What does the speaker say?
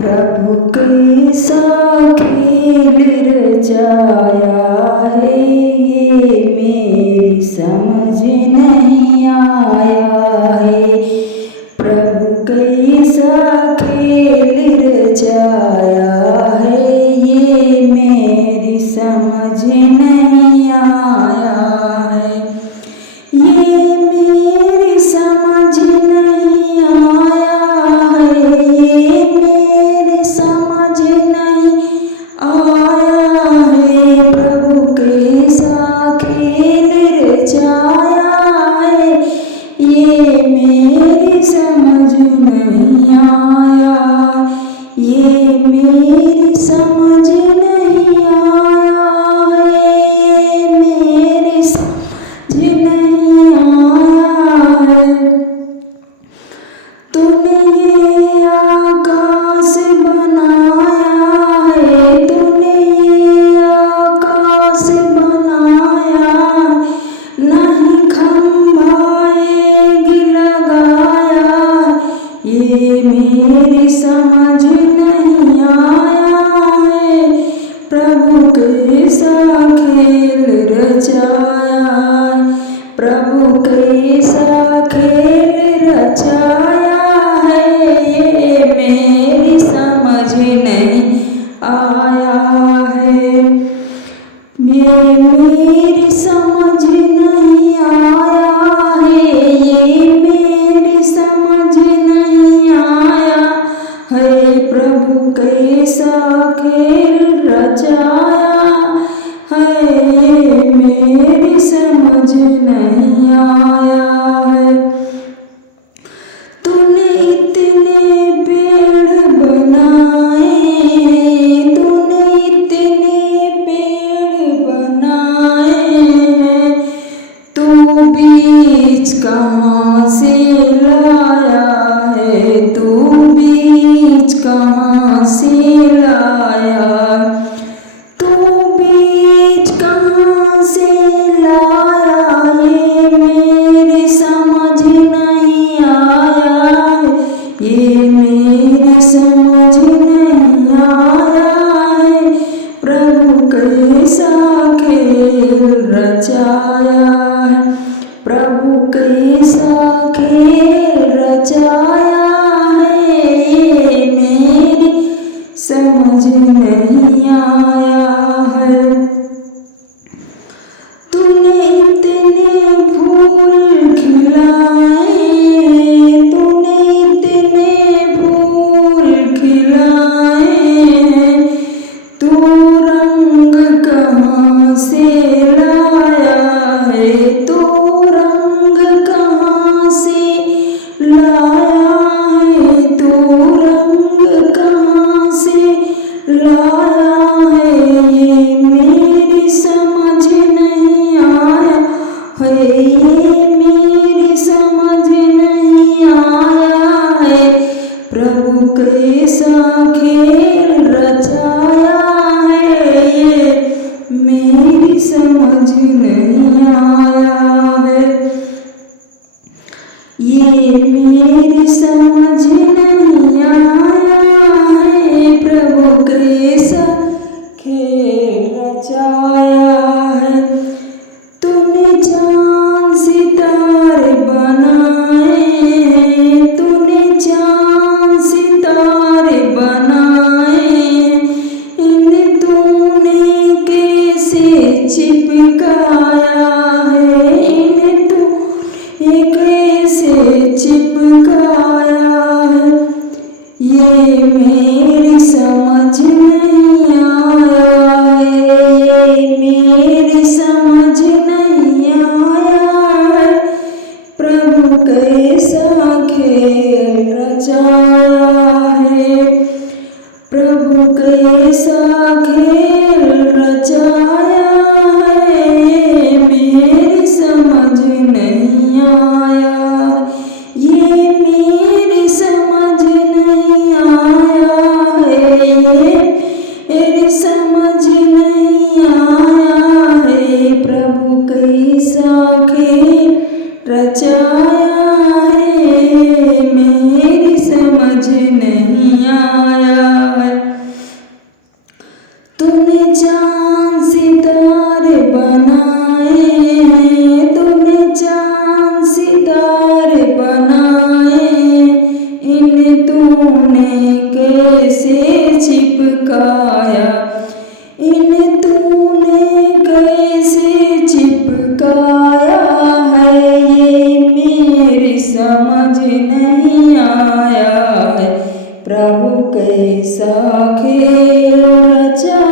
प्रभु कैसा खेल रचाया है, ये मेरी समझ नहीं आया है। प्रभु कैसा खेल रचाया है, ये मेरी समझ नहीं आया है। ये मेरी समझ नहीं आया है, ये मेरी समझ नहीं आया है। प्रभु कैसा खेल रचाया है, ये मेरी समझ नहीं आया। ये मेरी समझ नहीं आया है, ये मेरी समझ नहीं आया है। तूने ये आकाश बनाया है, तूने ये आकाश बनाया, नहीं खंभा एक लगाया। ये मेरी समझ नहीं आया है। प्रभु कैसा खेल रचाया है, प्रभु कैसा खेल रचाया है, ये मेरी समझ नहीं आया है। ये मेरी समझ नहीं आया है, ये मेरी समझ नहीं आया है। प्रभु कैसा खेल रचाया है, ये मेरी समझ नहीं आया है। तूने इतने पेड़ बनाए, तूने इतने पेड़ बनाए हैं, तू बीज कहाँ से लाया है, तू बीज कहाँ से लाया, तू बीज कहाँ से लाया। ये मेरी समझ नहीं आया है, ये मेरी समझ नहीं आया है। प्रभु कैसा खेल रचाया है, प्रभु कैसा खेल रचाया है, ये मेरी समझ नहीं आया है। तूने इतने फूल खिलाए, तूने इतने फूल खिलाए हैं, तू रंग कहाँ से लाया है, तू रंग कहाँ से लाया है, तू रंग कहाँ से लाया है। ये मेरी समझ नहीं आया है, ये मेरी समझ नहीं आया है। प्रभु कैसा खेल रचाया है, ये मेरी समझ नहीं आया है। ये मेरी समझ नहीं आया है। प्रभु कैसा खेल रचाया है। तूने चाँद सितारे बनाए, तूने चाँद सितारे बनाए, इन्हें तूने कैसे चिपकाया है, इन्हें तूने कैसे चिपकाया है। ये मेरी समझ नहीं आया है, ये मेरी समझ नहीं आया है। प्रभु कैसा खेल रचाया है, प्रभु कैसा खेल रचाया है, ये मेरी समझ नहीं आया, ये मेरी समझ नहीं आया प्रभु कैसा खेल रचाया